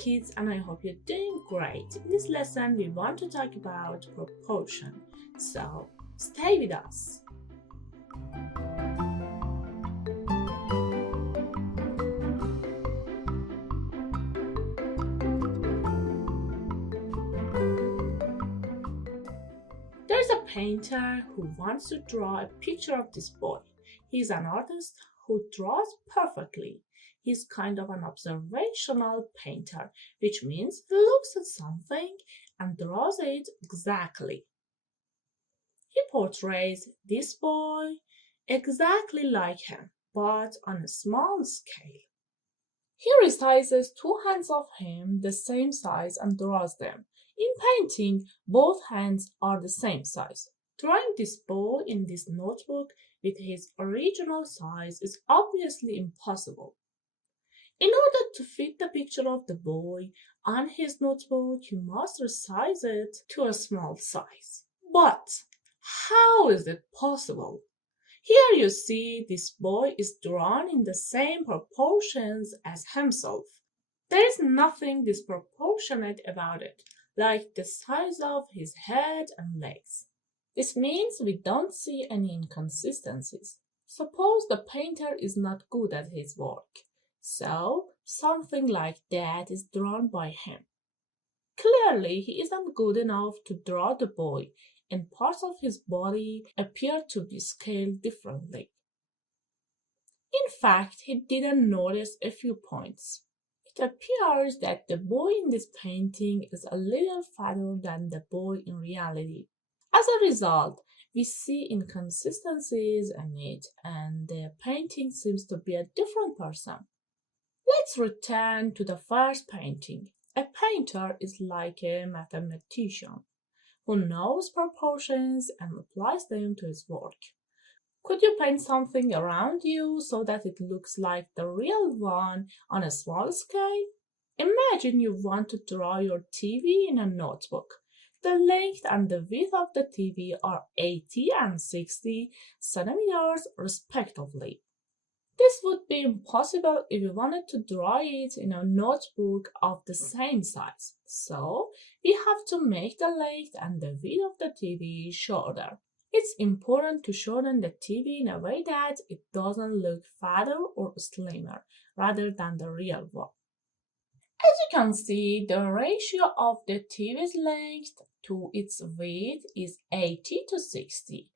kids, and I hope you're doing great. In this lesson, we want to talk about proportion. So, stay with us. There's a painter who wants to draw a picture of this boy. He's an artist who draws perfectly. He's kind of an observational painter, which means he looks at something and draws it exactly. He portrays this boy exactly like him, but on a small scale. He resizes two hands of him the same size and draws them. In painting, both hands are the same size. Drawing this boy in this notebook with his original size is obviously impossible. In order to fit the picture of the boy on his notebook, you must resize it to a small size. But how is it possible? Here you see this boy is drawn in the same proportions as himself. There is nothing disproportionate about it, like the size of his head and legs. This means we don't see any inconsistencies. Suppose the painter is not good at his work, so something like that is drawn by him. Clearly, he isn't good enough to draw the boy, and parts of his body appear to be scaled differently. In fact, he didn't notice a few points. It appears that the boy in this painting is a little fatter than the boy in reality. As a result, we see inconsistencies in it, and the painting seems to be a different person. Let's return to the first painting. A painter is like a mathematician who knows proportions and applies them to his work. Could you paint something around you so that it looks like the real one on a small scale? Imagine you want to draw your TV in a notebook. The length and the width of the TV are 80 and 60 centimeters respectively. This would be impossible if you wanted to draw it in a notebook of the same size. So, we have to make the length and the width of the TV shorter. It's important to shorten the TV in a way that it doesn't look fatter or slimmer, rather than the real one. As you can see, the ratio of the TV's length to its width is 80 to 60.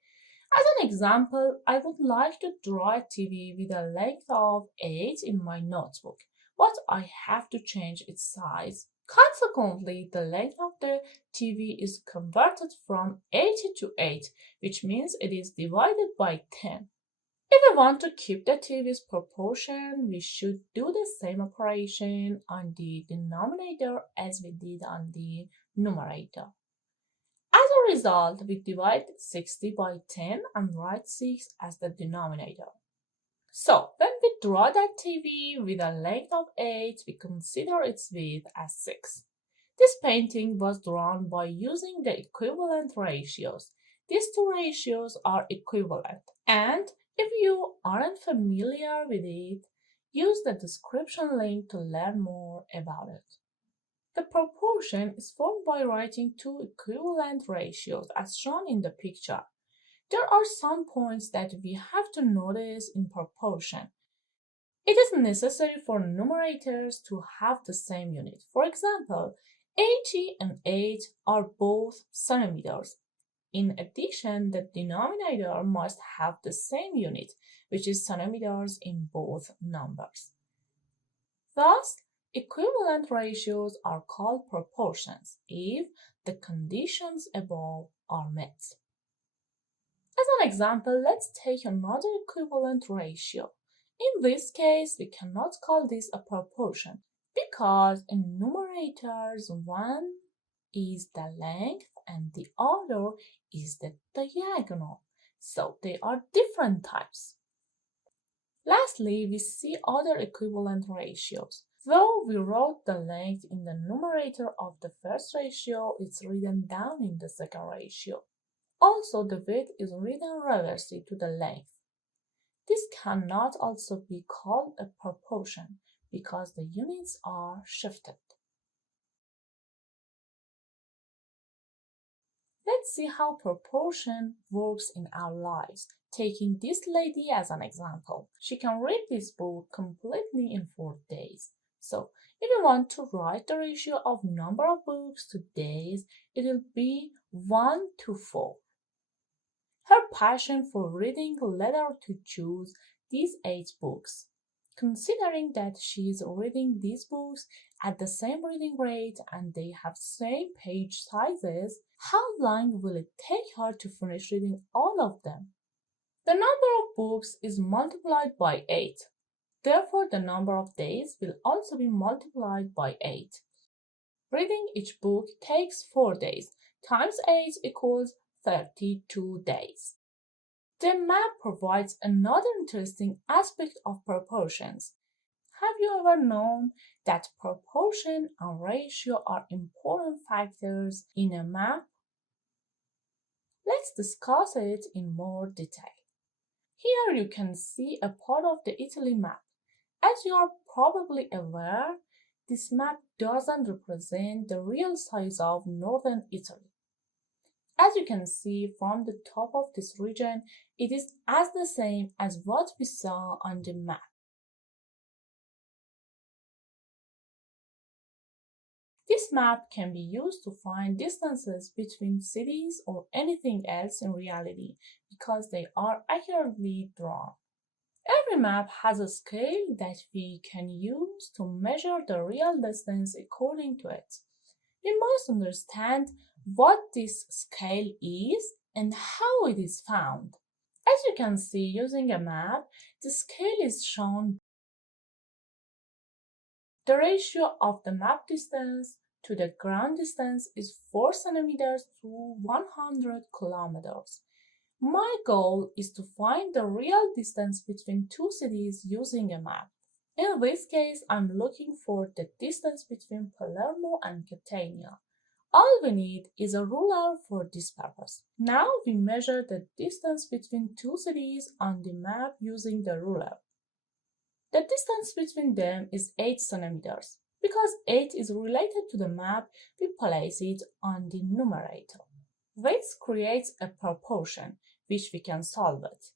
As an example, I would like to draw a TV with a length of 8 in my notebook, but I have to change its size. Consequently, the length of the TV is converted from 80 to 8, which means it is divided by 10. If we want to keep the TV's proportion, we should do the same operation on the denominator as we did on the numerator. As a result, we divide 60 by 10 and write 6 as the denominator. So, when we draw that TV with a length of 8, we consider its width as 6. This painting was drawn by using the equivalent ratios. These two ratios are equivalent, and if you aren't familiar with it, use the description link to learn more about it. The proportion is formed by writing two equivalent ratios as shown in the picture. There are some points that we have to notice in proportion. It is necessary for numerators to have the same unit. For example, 80 and 8 are both centimeters. In addition, the denominator must have the same unit, which is centimeters in both numbers. Thus, equivalent ratios are called proportions if the conditions above are met. As an example, let's take another equivalent ratio. In this case, we cannot call this a proportion because in numerators, one is the length and the other is the diagonal. So they are different types. Lastly, we see other equivalent ratios. Though we wrote the length in the numerator of the first ratio, it's written down in the second ratio. Also, the width is written reversely to the length. This cannot also be called a proportion because the units are shifted. Let's see how proportion works in our lives. Taking this lady as an example, she can read this book completely in 4 days. So, if you want to write the ratio of number of books to days, it will be 1 to 4. Her passion for reading led her to choose these 8 books. Considering that she is reading these books at the same reading rate and they have same page sizes, how long will it take her to finish reading all of them? The number of books is multiplied by 8. Therefore, the number of days will also be multiplied by 8. Reading each book takes 4 days, times 8 equals 32 days. The map provides another interesting aspect of proportions. Have you ever known that proportion and ratio are important factors in a map? Let's discuss it in more detail. Here you can see a part of the Italy map. As you are probably aware, this map doesn't represent the real size of northern Italy. As you can see from the top of this region, it is as the same as what we saw on the map. This map can be used to find distances between cities or anything else in reality because they are accurately drawn. Every map has a scale that we can use to measure the real distance according to it. We must understand what this scale is and how it is found. As you can see using a map, the scale is shown. The ratio of the map distance to the ground distance is 4 centimeters to 100 kilometers. My goal is to find the real distance between two cities using a map. In this case, I'm looking for the distance between Palermo and Catania. All we need is a ruler for this purpose. Now we measure the distance between two cities on the map using the ruler. The distance between them is 8 centimeters. Because 8 is related to the map, we place it on the numerator. This creates a proportion, which we can solve it.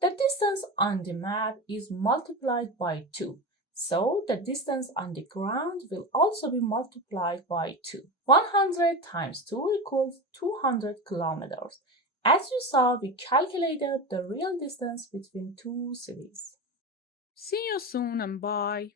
The distance on the map is multiplied by 2, so the distance on the ground will also be multiplied by 2. 100 times 2 equals 200 kilometers. As you saw, we calculated the real distance between two cities. See you soon and bye.